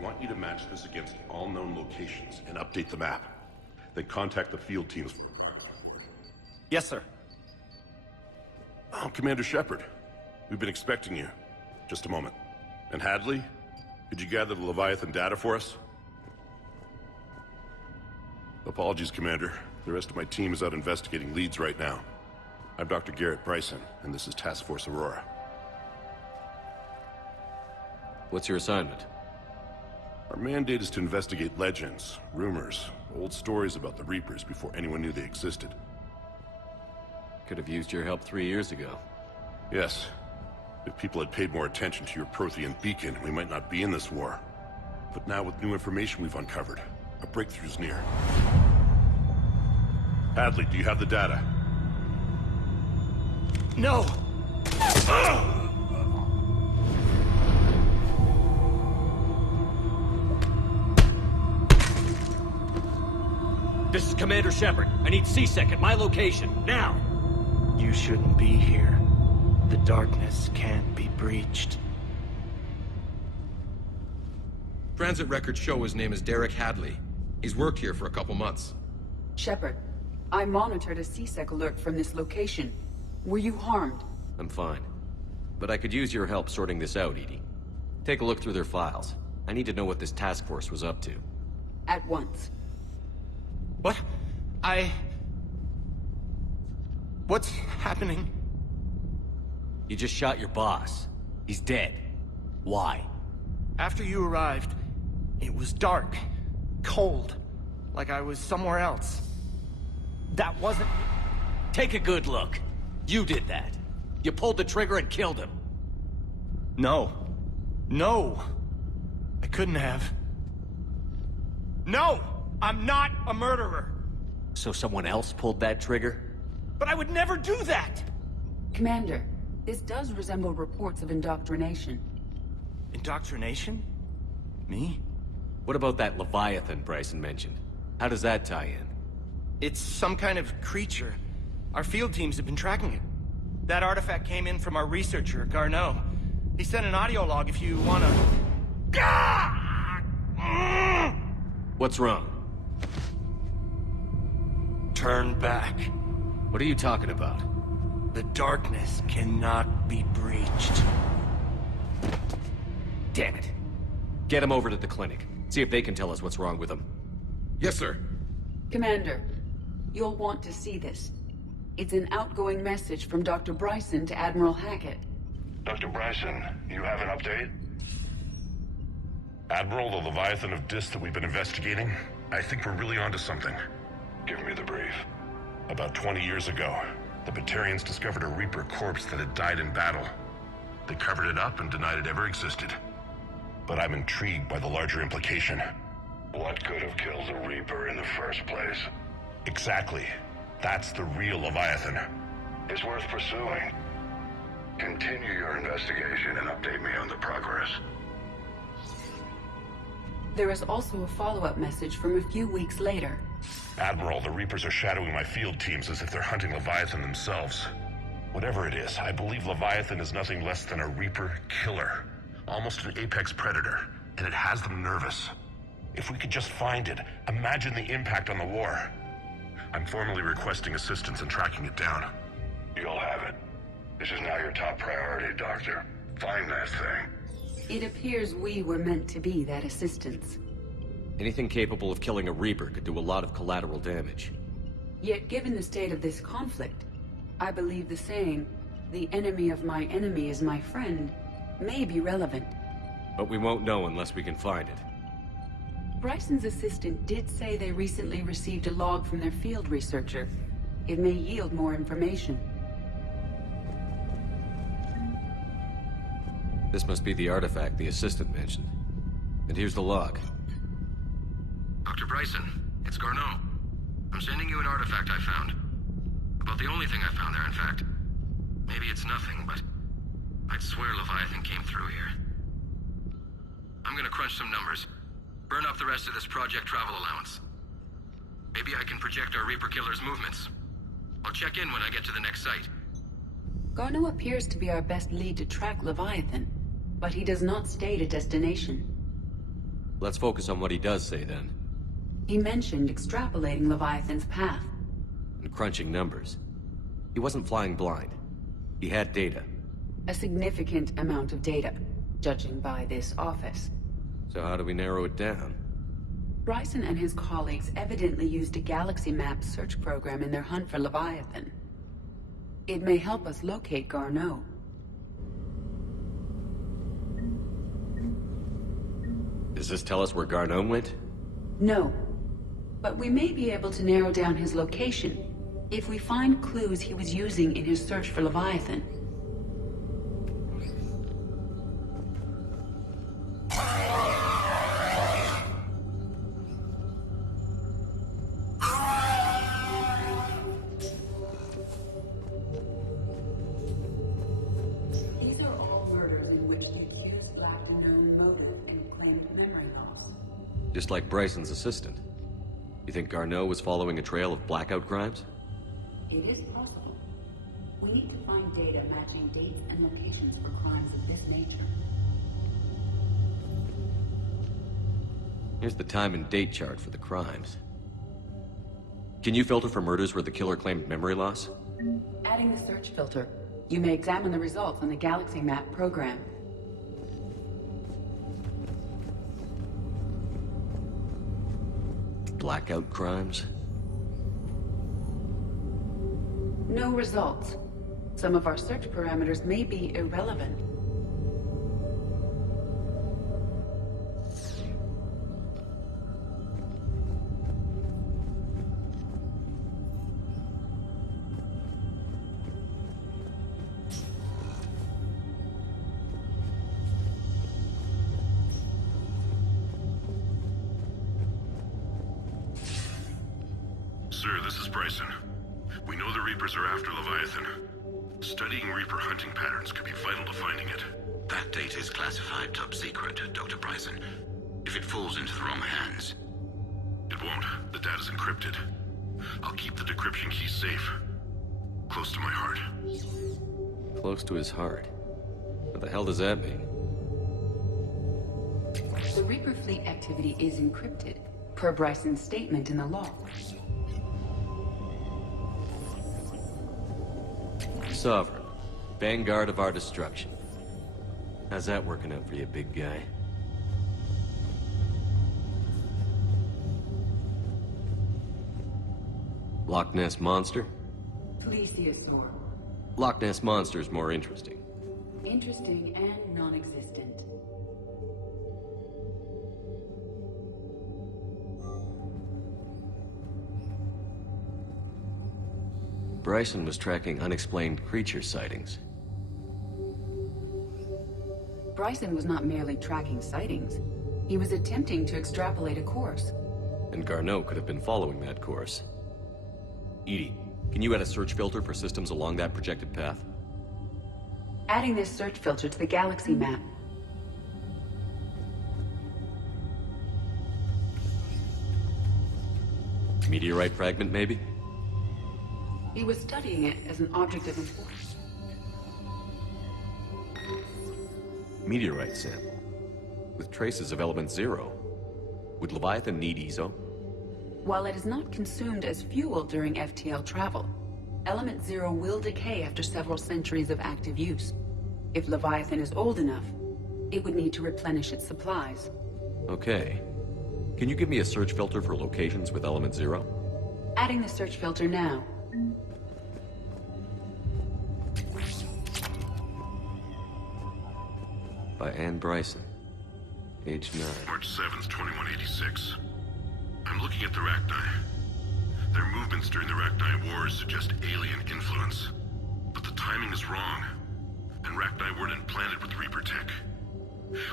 want you to match this against all known locations and update the map. Then contact the field teams for a progress report. Yes, sir. Oh, Commander Shepard. We've been expecting you. Just a moment. And Hadley? Could you gather the Leviathan data for us? Apologies, Commander. The rest of my team is out investigating leads right now. I'm Dr. Garrett Bryson, and this is Task Force Aurora. What's your assignment? Our mandate is to investigate legends, rumors, old stories about the Reapers before anyone knew they existed. Could have used your help 3 years ago. Yes. If people had paid more attention to your Prothean beacon, we might not be in this war. But now with new information we've uncovered, a breakthrough's near. Hadley, do you have the data? No! This is Commander Shepard. I need C-Sec at my location, now! You shouldn't be here. The darkness can't be breached. Transit records show his name is Derek Hadley. He's worked here for a couple months. Shepard, I monitored a C-Sec alert from this location. Were you harmed? I'm fine. But I could use your help sorting this out, Edie. Take a look through their files. I need to know what this task force was up to. At once. What? What's happening? You just shot your boss. He's dead. Why? After you arrived, it was dark, cold, like I was somewhere else. That wasn't... Take a good look. You did that. You pulled the trigger and killed him. No. No! I couldn't have. No! I'm not a murderer! So someone else pulled that trigger? But I would never do that! Commander, this does resemble reports of indoctrination. Indoctrination? Me? What about that Leviathan Bryson mentioned? How does that tie in? It's some kind of creature. Our field teams have been tracking it. That artifact came in from our researcher, Garneau. He sent an audio log if you wanna... What's wrong? Turn back. What are you talking about? The darkness cannot be breached. Damn it. Get him over to the clinic. See if they can tell us what's wrong with him. Yes, sir. Commander, you'll want to see this. It's an outgoing message from Dr. Bryson to Admiral Hackett. Dr. Bryson, you have an update? Admiral, the Leviathan of Dis that we've been investigating, I think we're really onto something. Give me the brief. About 20 years ago, the Batarians discovered a Reaper corpse that had died in battle. They covered it up and denied it ever existed. But I'm intrigued by the larger implication. What could have killed the Reaper in the first place? Exactly. That's the real Leviathan. It's worth pursuing. Continue your investigation and update me on the progress. There is also a follow-up message from a few weeks later. Admiral, the Reapers are shadowing my field teams as if they're hunting Leviathan themselves. Whatever it is, I believe Leviathan is nothing less than a Reaper killer. Almost an apex predator, and it has them nervous. If we could just find it, imagine the impact on the war. I'm formally requesting assistance in tracking it down. You'll have it. This is now your top priority, Doctor. Find that thing. It appears we were meant to be that assistance. Anything capable of killing a Reaper could do a lot of collateral damage. Yet given the state of this conflict, I believe the saying, "The enemy of my enemy is my friend," may be relevant. But we won't know unless we can find it. Bryson's assistant did say they recently received a log from their field researcher. It may yield more information. This must be the artifact the assistant mentioned. And here's the log. Dr. Bryson, it's Garneau. I'm sending you an artifact I found. About the only thing I found there, in fact. Maybe it's nothing, but I'd swear Leviathan came through here. I'm gonna crunch some numbers. Burn up the rest of this Project Travel allowance. Maybe I can project our Reaper Killer's movements. I'll check in when I get to the next site. Garneau appears to be our best lead to track Leviathan, but he does not state a destination. Let's focus on what he does say, then. He mentioned extrapolating Leviathan's path. And crunching numbers. He wasn't flying blind. He had data. A significant amount of data, judging by this office. So how do we narrow it down? Bryson and his colleagues evidently used a galaxy map search program in their hunt for Leviathan. It may help us locate Garneau. Does this tell us where Garneau went? No. But we may be able to narrow down his location if we find clues he was using in his search for Leviathan. These are all murders in which the accused lacked a known motive and claimed memory loss. Just like Bryson's assistant. You think Garneau was following a trail of blackout crimes? It is possible. We need to find data matching dates and locations for crimes of this nature. Here's the time and date chart for the crimes. Can you filter for murders where the killer claimed memory loss? Adding the search filter, you may examine the results on the Galaxy Map program. Blackout crimes? No results. Some of our search parameters may be irrelevant. Sir, this is Bryson. We know the Reapers are after Leviathan. Studying Reaper hunting patterns could be vital to finding it. That data is classified top secret, Dr. Bryson. If it falls into the wrong hands... It won't. The data's encrypted. I'll keep the decryption key safe. Close to my heart. Close to his heart. What the hell does that mean? The Reaper fleet activity is encrypted, per Bryson's statement in the log. Sovereign. Vanguard of our destruction. How's that working out for you, big guy? Loch Ness Monster? Plesiosaur. Loch Ness Monster's more interesting. Interesting and non-existent. Bryson was tracking unexplained creature sightings. Bryson was not merely tracking sightings. He was attempting to extrapolate a course. And Garneau could have been following that course. Edie, can you add a search filter for systems along that projected path? Adding this search filter to the Galaxy Map. Meteorite fragment, maybe? He was studying it as an object of importance. Meteorite sample. With traces of element zero. Would Leviathan need ESO? While it is not consumed as fuel during FTL travel, element zero will decay after several centuries of active use. If Leviathan is old enough, it would need to replenish its supplies. Okay. Can you give me a search filter for locations with element zero? Adding the search filter now. By Anne Bryson. Age 9. March 7th, 2186. I'm looking at the Rachni. Their movements during the Rachni Wars suggest alien influence. But the timing is wrong. And Rachni weren't implanted with Reaper tech.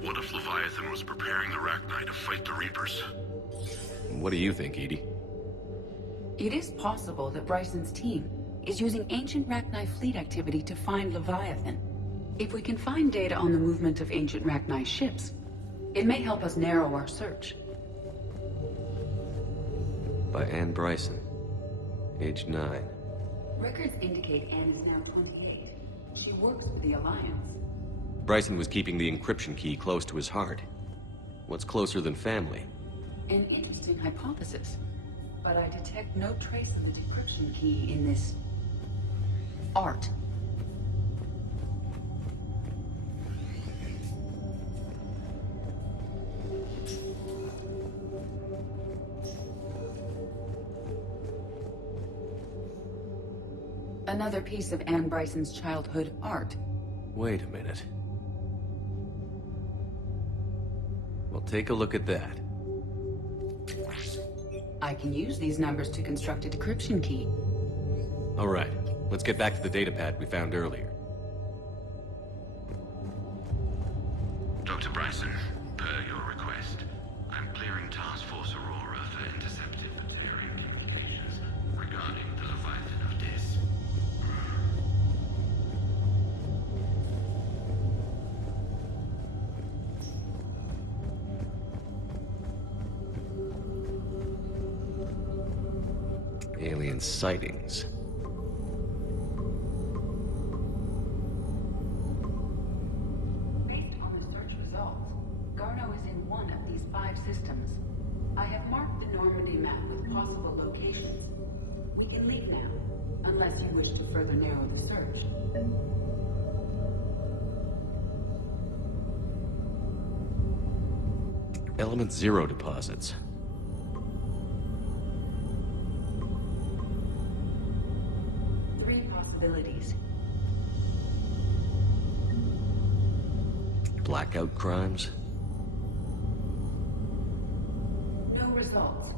What if Leviathan was preparing the Rachni to fight the Reapers? What do you think, Edie? It is possible that Bryson's team is using ancient Rachni fleet activity to find Leviathan. If we can find data on the movement of ancient Rachni ships, it may help us narrow our search. By Anne Bryson. Age 9. Records indicate Anne is now 28. She works for the Alliance. Bryson was keeping the encryption key close to his heart. What's closer than family? An interesting hypothesis. But I detect no trace of the decryption key in this... art. Another piece of Anne Bryson's childhood art. Wait a minute. Well, take a look at that. I can use these numbers to construct a decryption key. All right, let's get back to the data pad we found earlier. Dr. Bryson, per your request, I'm clearing Task Force Aurora for intercepted Batarian communications regarding the Leviathan of Dis. Alien sightings. Based on the search results, Garneau is in one of these 5 systems. I have marked the Normandy map with possible locations. We can leave now, unless you wish to further narrow the search. Element 0 deposits. Possibilities. Blackout crimes? No results.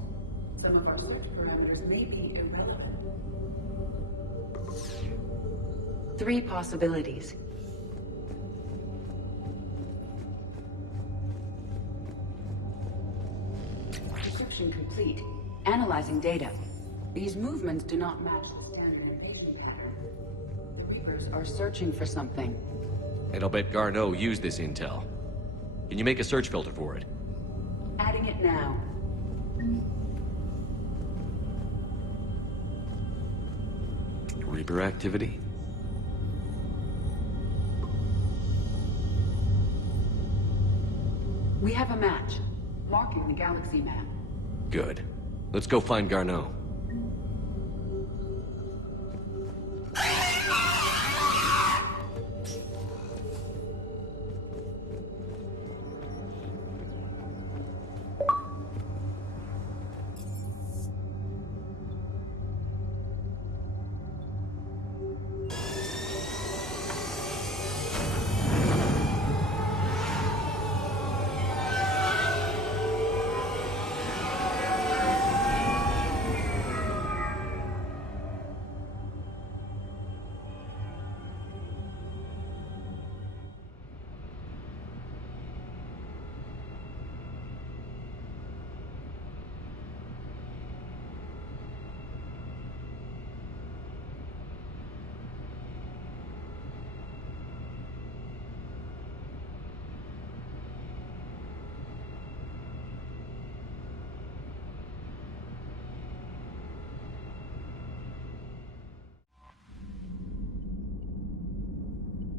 Some of our search parameters may be irrelevant. 3 possibilities. Description complete. Analyzing data. These movements do not match the standard invasion pattern. The Reapers are searching for something. And I'll bet Garneau used this intel. Can you make a search filter for it? Adding it now. Reaper activity? We have a match, marking the galaxy map. Good. Let's go find Garneau.